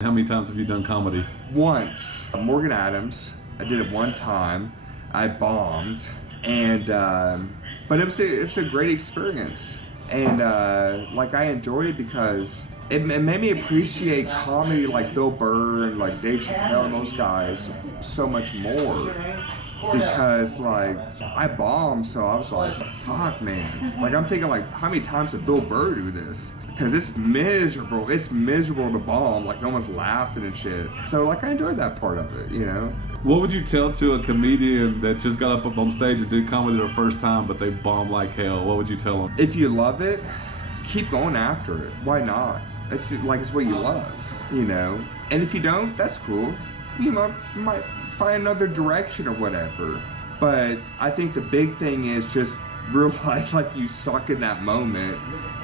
How many times have you done comedy? Once. Morgan Adams. I did it one time. I bombed, and but it's a great experience, and like I enjoyed it because it made me appreciate comedy like Bill Burr and like Dave Chappelle and those guys so much more. Because like I bombed, so I was like, fuck man. Like I'm thinking like, how many times did Bill Burr do this? Because it's miserable. It's miserable to bomb. Like no one's laughing and shit. So like I enjoyed that part of it, you know. What would you tell to a comedian that just got up on stage and did comedy their first time, but they bomb like hell? What would you tell them? If you love it, keep going after it. Why not? It's like it's what you love, you know. And if you don't, that's cool. You might find another direction or whatever. But I think the big thing is just realize like you suck in that moment,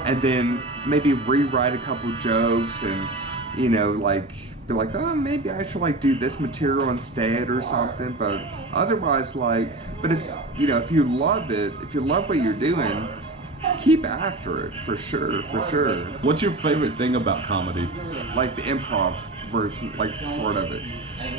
and then maybe rewrite a couple jokes and, you know, like be like, oh, maybe I should like do this material instead or something. But otherwise, like, but if you know, if you love it, if you love what you're doing, keep after it for sure, for sure. What's your favorite thing about comedy? Like the improv version, like part of it.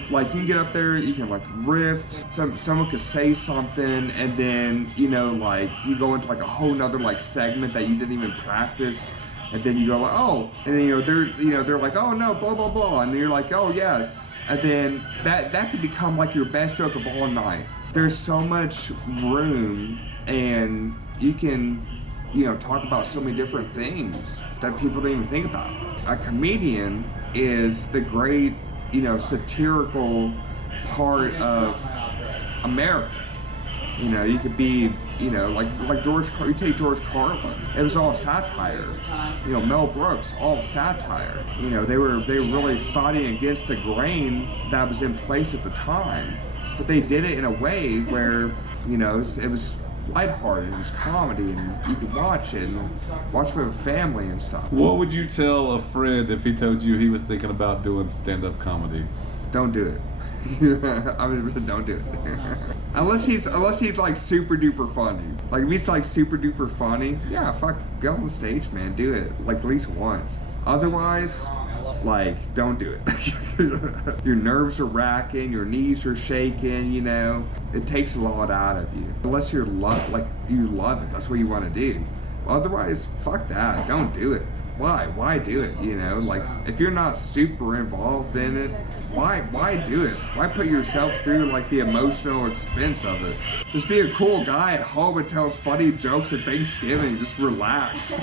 Like you can get up there, you can like riff, someone could say something, and then, you know, like you go into like a whole nother like segment that you didn't even practice, and then you go like, oh, and then they're like, oh no, blah blah blah, and then you're like, oh yes, and then that could become like your best joke of all night. There's so much room, and you can, you know, talk about so many different things that people don't even think about. A comedian is the great, you know, satirical part of America. You know, you could be, you know, like you take George Carlin. It was all satire. You know, Mel Brooks, all satire. You know, they were really fighting against the grain that was in place at the time, but they did it in a way where, you know, it was lighthearted, it was comedy, and you could watch it and watch it with family and stuff. What would you tell a friend if he told you he was thinking about doing stand-up comedy? Don't do it. I mean, don't do it. unless he's like super duper funny. Like if he's like super duper funny, yeah, fuck, go on the stage, man, do it like at least once. Otherwise, like, don't do it. Your nerves are racking, your knees are shaking, you know. It takes a lot out of you. Unless you love it, that's what you want to do. Otherwise, fuck that, don't do it. Why do it, you know? Like, if you're not super involved in it, why do it? Why put yourself through like the emotional expense of it? Just be a cool guy at home and tell funny jokes at Thanksgiving, just relax.